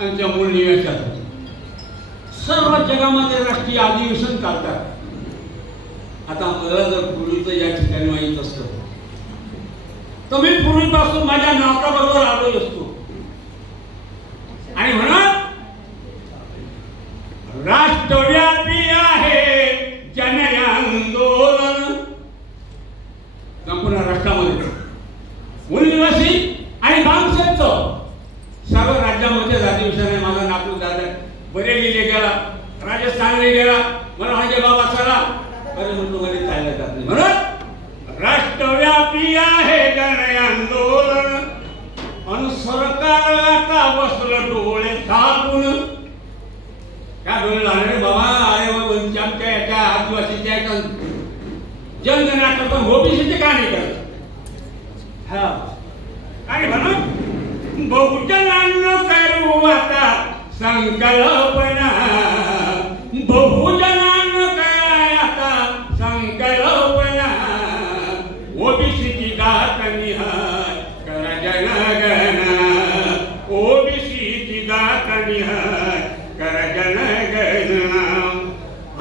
आणि त्या मूळ निवेशात सर्व जगामध्ये राष्ट्रीय अधिवेशन चालतात. आता मला जर पूर्वीचं या ठिकाणी माहीत असतं तर मी पूर्वीपासून माझ्या नाताबरोबर आलो असतो आणि म्हणत राष्ट्रव्यापी आहे जन आंदोलन. संपूर्ण राष्ट्रामध्ये मूलनिवासी आणि बांगसेचं सर्व राज्यामध्ये अधिवेशन आहे. माझा नातू दादा बरेलीला गेला, राजस्थानला गेला, मला माझे बाबा चला अरे म्हणतो मध्ये चालला जात नाही. म्हणून राष्ट्रव्यापी आहे जन आंदोलन आणि सरकार आता बसलं डोळे झाकून. काय डोळे लागले बाबा? अरे बाबा आमच्या याच्या आदिवासीच्या याच्या जनगणना ओबीसीचे का नाही करत? हा आणि म्हणून बहुजनांना करू आता संकल्पना, बहुजनांना काय आता संकल्पना. ओबीसीची दात निहाय करा जनगणना, ओबीसीची दात निहाय करा जनगणना.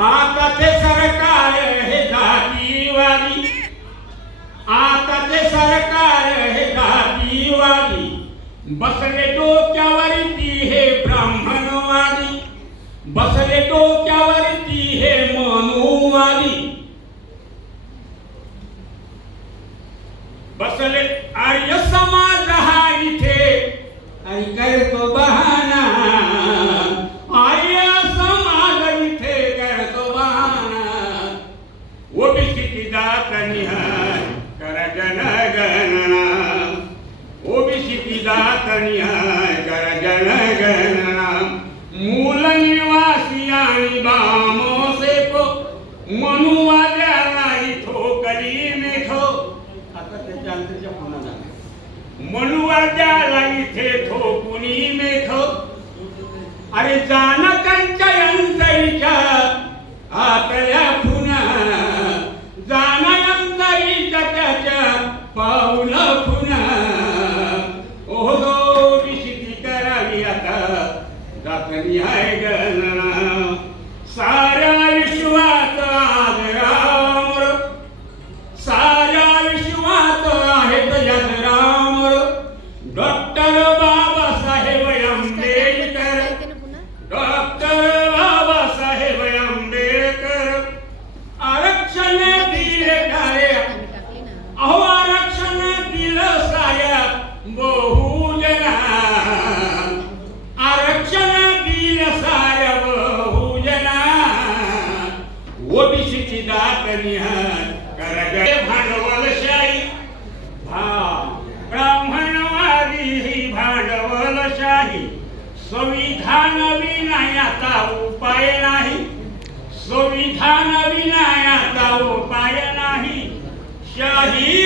आता ते सरकार हे जातीवादी, आता ते सरकार हे जातीवादी, बसले डोक्यावरती हे ब्राह्मणवादी, बसले डोक्यावरती हे मनुवादी, बसले आर्य समाज हा इथे आणि करतो बहाना, आर्य समाज इथे करतो बहाना. ओबीसीची जात निहाय करा जनगणना, ओबीसीची जात निहाय करा जनगणना. मूल निवासी आणि बामोसेको मनुवाद्याला इथो करी मेथो. आता त्याच्या अंतरच्या पुन्हा झाला मनुवाद्याला इथे ठोकुनी मेथो. अरे जानकांच्या अंतरीच्या आतल्या पुन्हा, जानकांतरीच्या त्याच्या पाऊल पुन्हा. ओहो निशिती करावी आता जातनी आहे गणना. साऱ्या विश्वात आज राम, साऱ्या विश्वात आहेत जग राम. डॉक्टर बाबासाहेब आंबेडकर, डॉक्टर बाबासाहेब आंबेडकर आरक्षण दिले सारे, अहो आरक्षण दिलं साऱ्या बहुजना, आरक्षण दिलं साऱ्या बहुजना. ओबीसीची दात निहाय करा भांडवलशाही, ब्राह्मणवादी ही भांडवलशाही. संविधान विनायाचा उपाय नाही, संविधान विनायाचा उपाय नाही. शाही